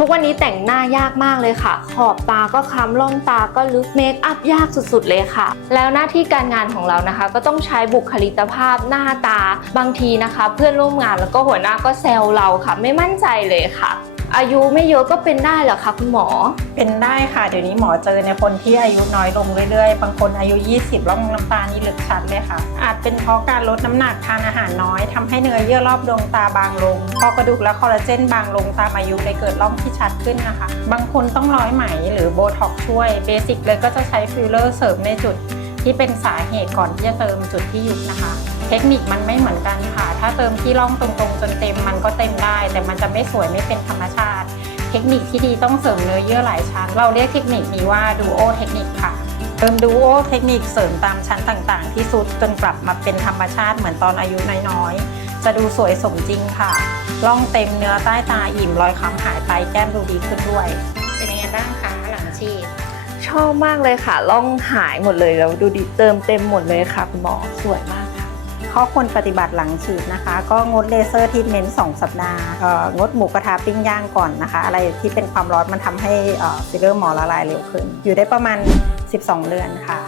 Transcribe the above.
ทุกวันนี้แต่งหน้ายากมากเลยค่ะ ขอบตาก็คล้ำล่องตาก็ลึกเมคอัพยากสุดๆเลยค่ะ แล้วหน้าที่การงานของเรานะคะ ก็ต้องใช้บุคลิกภาพหน้าตาบางทีนะคะ เพื่อนร่วมงานแล้วก็หัวหน้าก็แซวเราค่ะ ไม่มั่นใจเลยค่ะอายุไม่เยอะก็เป็นได้เหรอคะคุณหมอ เป็นได้ค่ะ เดี๋ยวนี้หมอเจอในคนที่อายุน้อยลงเรื่อยๆ บางคนอายุ 20ร่องน้ำตานี่ลึกชัดเลยค่ะ อาจเป็นเพราะการลดน้ำหนักทานอาหารน้อยทำให้เนื้อเยื่อรอบดวงตาบางลง พอกระดูกและคอลลาเจนบางลงตามอายุเลยเกิดร่องที่ชัดขึ้นนะคะ บางคนต้องร้อยไหมหรือโบท็อกช่วย เบสิกเลยก็จะใช้ฟิลเลอร์เสริมในจุด ที่เป็นสาเหตุก่อนที่จะเติมจุดที่ยุบนะคะ เทคนิคมันไม่เหมือนกันค่ะ ถ้าเติมที่ร่องตรงๆ จนเต็มมันก็เต็มได้ แต่มันจะไม่สวยไม่เป็นธรรมชาติ เทคนิคที่ดีต้องเสริมเนื้อเยื่อหลายชั้น เราเรียกเทคนิคนี้ว่าดูโอเทคนิคค่ะเติมดูโอเทคนิคเสริมตามชั้นต่างๆ ที่สุดจนกลับมาเป็นธรรมชาติเหมือนตอนอายุน้อยๆ จะดูสวยสมจริงค่ะร่องเต็มเนื้อใต้ตาอิ่มรอยค้ำหายไปแก้มดูดีขึ้นด้วย ชอบมากเลยค่ะล่องหายหมดเลยแล้วดูดิเติมเต็มหมดเลยค่ะคุณหมอสวยมากค่ะข้อควรปฏิบัติหลังฉีดนะคะ ก็งดเลเซอร์ทีทเมนต์2สัปดาห์งดหมูกระทะปิ้งย่างก่อนนะคะ อะไรที่เป็นความร้อนมันทำให้เอ่อฟิลเลอร์หมอละลายเร็วขึ้น อยู่ได้ประมาณ 12 เดือนค่ะ